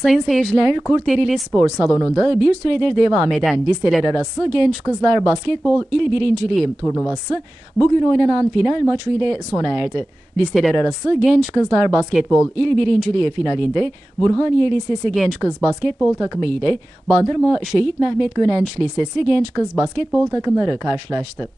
Sayın seyirciler, Kurtderili Spor Salonu'nda bir süredir devam eden liseler arası genç kızlar basketbol il birinciliği turnuvası bugün oynanan final maçı ile sona erdi. Liseler arası genç kızlar basketbol il birinciliği finalinde Burhaniye Lisesi genç kız basketbol takımı ile Bandırma Şehit Mehmet Gönenç Lisesi genç kız basketbol takımları karşılaştı.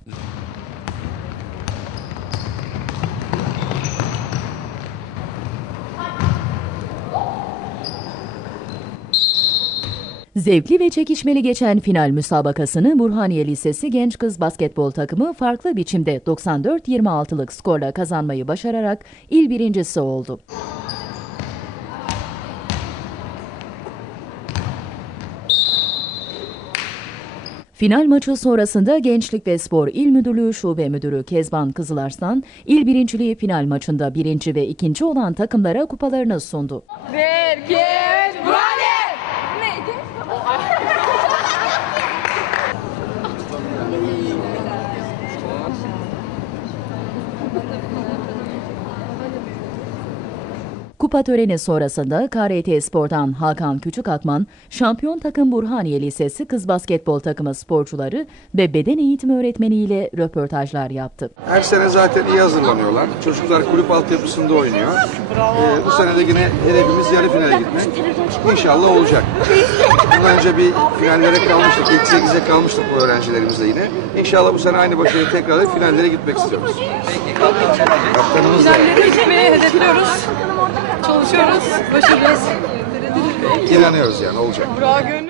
Zevkli ve çekişmeli geçen final müsabakasını Burhaniye Lisesi genç kız basketbol takımı farklı biçimde 94-26'lık skorla kazanmayı başararak il birincisi oldu. Final maçı sonrasında Gençlik ve Spor İl Müdürlüğü Şube Müdürü Kezban Kızılarslan, il birinciliği final maçında birinci ve ikinci olan takımlara kupalarını sundu. Bir, Kupa töreni sonrasında KRT Spor'dan Hakan Küçükakman, şampiyon takım Burhaniye Lisesi kız basketbol takımı sporcuları ve beden eğitimi öğretmeniyle röportajlar yaptı. Her sene zaten iyi hazırlanıyorlar. Çocuklar kulüp altyapısında oynuyor. Ee, bu sene de yine hedefimiz yarı finale gitmek. İnşallah olacak. Bundan önce bir finallere kalmıştık. İlk 8'e kalmıştık bu öğrencilerimizle yine. İnşallah bu sene aynı başarıyı tekrar finallere gitmek istiyoruz. Kaptanımız da Finalleri gitmeyi hedefliyoruz. Çalışıyoruz, başarıyoruz. inanıyoruz yani olacak. Burak'a.